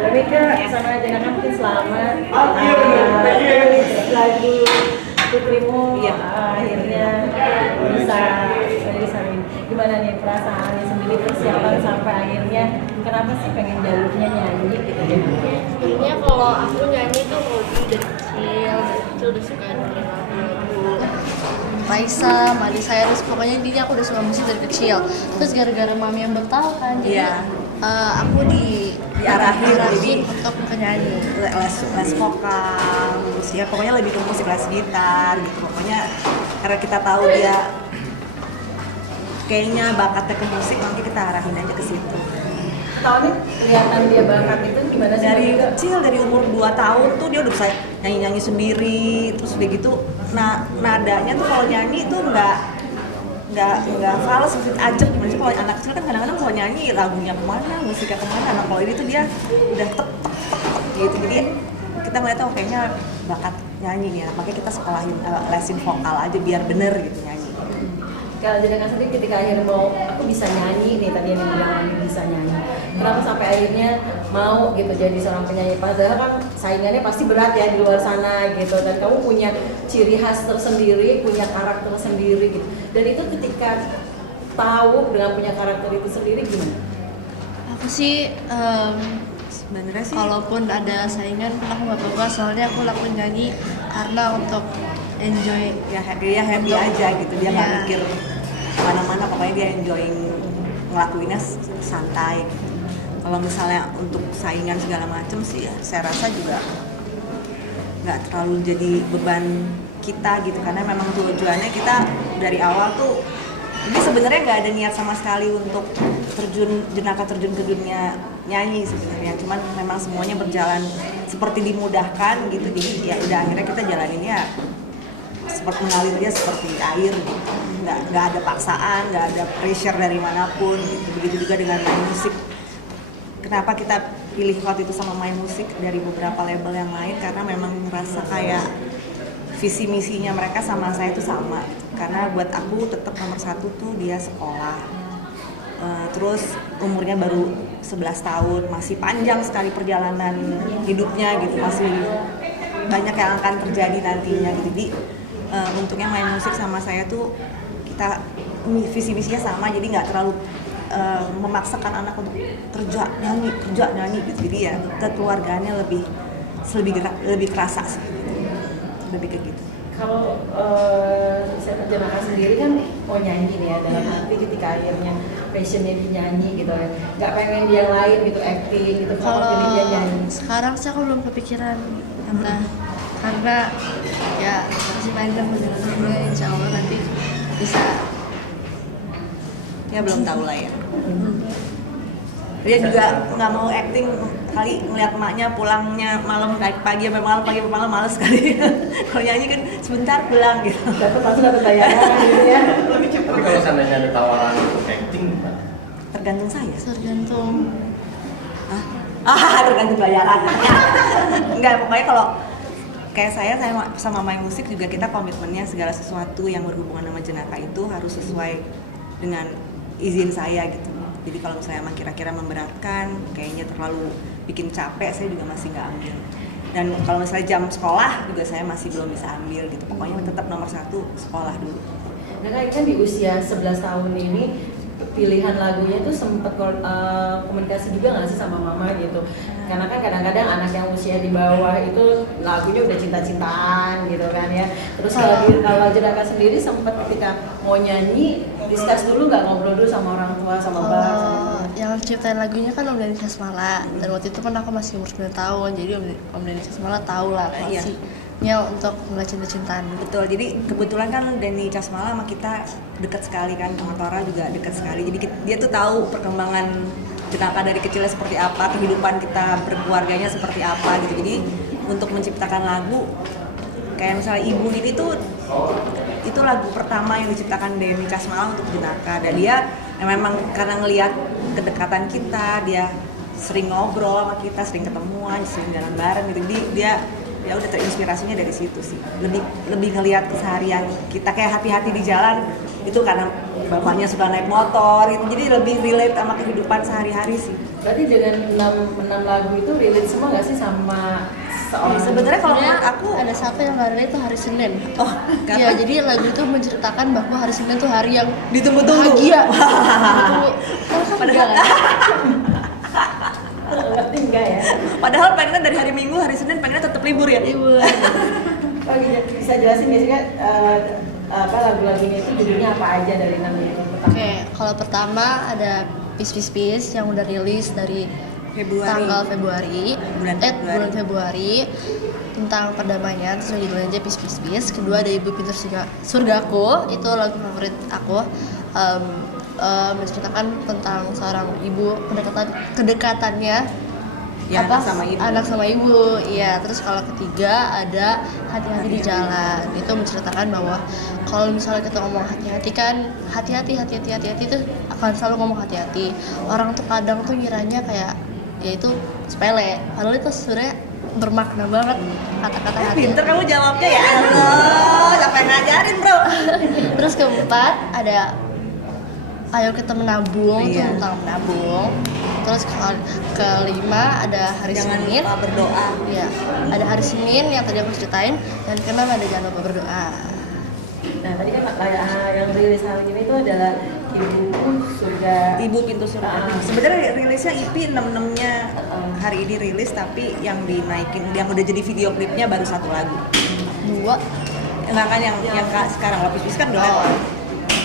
Tapi Kak, sama Jenaka mungkin selamat lagu Putrimu akhirnya bisa gimana nih perasaannya sendiri, persiapan sampai akhirnya kenapa sih pengen jalurnya nyanyi gitu ya? Sebenarnya kalau aku nyanyi tuh hobi dari kecil udah suka dengerin lagu-lagu Raisa, Miley Cyrus, pokoknya intinya aku udah suka musik dari kecil. Terus gara-gara mami yang bertahu kan, jadi aku diarahin untuk penyanyi, les vokal, ya pokoknya lebih ke musik, les gitar gitu. Pokoknya karena kita tahu dia kayaknya bakatnya ke musik, makanya kita arahin aja ke situ. Tahun ini kelihatan dia bakat itu gimana sih? Dari kecil, dari umur 2 tahun tuh dia udah bisa nyanyi-nyanyi sendiri. Terus udah gitu, nadanya tuh kalau nyanyi tuh nggak fals, ajak gimana sih. Kalau anak kecil kan kadang-kadang kalau nyanyi lagunya kemana, musiknya kemana. Nah kalau ini tuh dia udah tek gitu. Jadi kita ngeliatnya kayaknya bakat nyanyi nih, makanya kita sekolahin lesin vokal aja biar bener gitu nyanyi. Kalau Jenaka sendiri ketika akhirnya mau aku bisa nyanyi nih, tadi yang bilang bisa nyanyi, kenapa sampai akhirnya mau gitu jadi seorang penyanyi? Padahal kan saingannya pasti berat ya di luar sana gitu, dan kamu punya ciri khas tersendiri, punya karakter sendiri gitu. Dan itu ketika tahu dengan punya karakter itu sendiri gimana? aku sih Sebenarnya sih kalaupun ada saingan aku nggak apa-apa, soalnya aku lakuin nyanyi karena untuk enjoy. ya happy aja gitu, dia nggak mikir kemana-mana, pokoknya dia enjoying ngelakuinnya santai gitu. Kalau misalnya untuk saingan segala macam sih saya rasa juga nggak terlalu jadi beban kita gitu, karena memang tujuannya kita dari awal tuh ini sebenarnya nggak ada niat sama sekali untuk Jenaka terjun ke dunia nyanyi sebenarnya, cuman memang semuanya berjalan seperti dimudahkan gitu. Jadi ya udah akhirnya kita jalaninnya seperti mengalirnya seperti air gitu, nggak ada paksaan, nggak ada pressure dari manapun gitu. Begitu juga dengan main musik. Kenapa kita pilih waktu itu sama main musik dari beberapa label yang lain, karena memang merasa kayak visi misinya mereka sama saya tuh sama. Karena buat aku tetap nomor satu tuh dia sekolah. Terus umurnya baru 11 tahun, masih panjang sekali perjalanan hidupnya gitu, masih banyak yang akan terjadi nantinya gitu. Jadi untungnya main musik sama saya tuh kita visi misinya sama, jadi nggak terlalu memaksakan anak untuk kerja nyanyi gitu. Jadi ya kekeluargaannya lebih terasa sih gitu. Lebih ke gitu. Kalau saya Jenaka sendiri kan mau nyanyi nih ya, dalam arti ketika akhirnya passionnya di nyanyi gitu, nggak pengen dia yang lain gitu, acting gitu, kalau pilih dia nyanyi. Sekarang sih aku belum kepikiran karena ya masih panjang perjalanannya, insya Allah nanti bisa. Ya belum tahu lah ya. Dia juga nggak mau acting, kali ngeliat emaknya pulangnya malam, naik pagi sampai malam, pagi sampai malam, males sekali. Kalau nyanyi kan sebentar pulang gitu. Langsung dapat bayaran gitu ya. Tapi kalau seandainya ada tawaran untuk acting, Tergantung saya. Tergantung. Tergantung bayaran. Enggak, pokoknya kalau kayak saya sama main musik juga kita komitmennya segala sesuatu yang berhubungan sama Jenaka itu harus sesuai dengan izin saya gitu. Jadi kalau misalnya emang kira-kira memberatkan, kayaknya terlalu bikin capek, saya juga masih nggak ambil. Dan kalau misalnya jam sekolah juga saya masih belum bisa ambil gitu. Pokoknya tetap nomor satu sekolah dulu. Nah kan di usia 11 tahun ini pilihan lagunya tuh sempet komunikasi juga nggak sih sama mama gitu? Karena kan kadang-kadang anak yang usia di bawah itu lagunya udah cinta-cintaan gitu kan ya. Terus kalau Jenaka sendiri sempet ketika mau nyanyi discuss dulu nggak, ngobrol dulu sama orang tua, sama Yang ciptain lagunya kan Om Denny Casmala, dan waktu itu kan aku masih umur 9 tahun, jadi Om Denny Casmala tahu lah pastinya untuk nggak cinta-cintaan. Betul, jadi kebetulan kan Denny Casmala sama kita dekat sekali kan, sama Tora juga dekat sekali. Jadi dia tuh tahu perkembangan Jenaka dari kecilnya seperti apa, kehidupan kita berkeluarganya seperti apa gitu. Jadi untuk menciptakan lagu kayak misalnya Ibu ini tuh itu lagu pertama yang diciptakan Denny Casmala untuk Jenaka, dan dia memang karena ngelihat kedekatan kita, dia sering ngobrol sama kita, sering ketemuan, sering jalan bareng gitu. Jadi dia ya udah terinspirasinya dari situ sih. Lebih ngelihat keseharian kita kayak hati-hati di jalan itu karena bapaknya suka naik motor gitu. Jadi lebih relate sama kehidupan sehari-hari sih. Berarti dengan 6 lagu itu relate semua nggak sih sama seorang? Sebenarnya kalau Sebenarnya menurut aku ada satu yang hari itu hari Senin. oh Iya, karena jadi lagu itu menceritakan bahwa hari Senin tuh hari yang ditunggu-tunggu. bahagia. Kalau kan enggak kan? Berarti enggak ya? Padahal pengennya dari hari Minggu, hari Senin pengennya tetap libur ya. Libur. Oh, bisa jelasin nggak sih Kak, apa lagu-lagunya itu judulnya apa aja dari 6 itu? Oke, kalau pertama ada Peace Peace Peace yang udah rilis dari Februari. tanggal Februari, Bulan Februari tentang perdamaian, terus judulnya aja Peace Peace Peace. Kedua ada Ibu Pintu Surgaku, itu lagu favorit aku. Menceritakan tentang seorang ibu, kedekatannya Ya, anak sama ibu. Iya. Terus kalau ketiga ada hati-hati di jalan, itu menceritakan bahwa kalau misalnya kita ngomong hati-hati kan hati-hati itu akan selalu ngomong hati-hati. Orang tuh kadang tuh ngiranya kayak ya itu sepele, padahal itu sebenarnya bermakna banget kata-kata hati. Pinter kamu jawabnya ya. Allah, siapa yang ngajarin, Bro? Terus keempat ada Ayo Kita Menabung, itu Iya. tentang menabung. Terus kelima ada hari Jangan Senin. lupa berdoa. Iya, ada hari Senin yang tadi aku ceritain, dan keenam ada Jangan Lupa Berdoa. Nah tadi kan yang rilis hari ini itu adalah Ibu Pintu Surga. Ah. Sebenarnya rilisnya EP 66-nya hari ini rilis, tapi yang dinaikin, yang udah jadi video klipnya baru 1 lagu. 2. Enggak kan yang sekarang Lapis Pis kan udah lewat.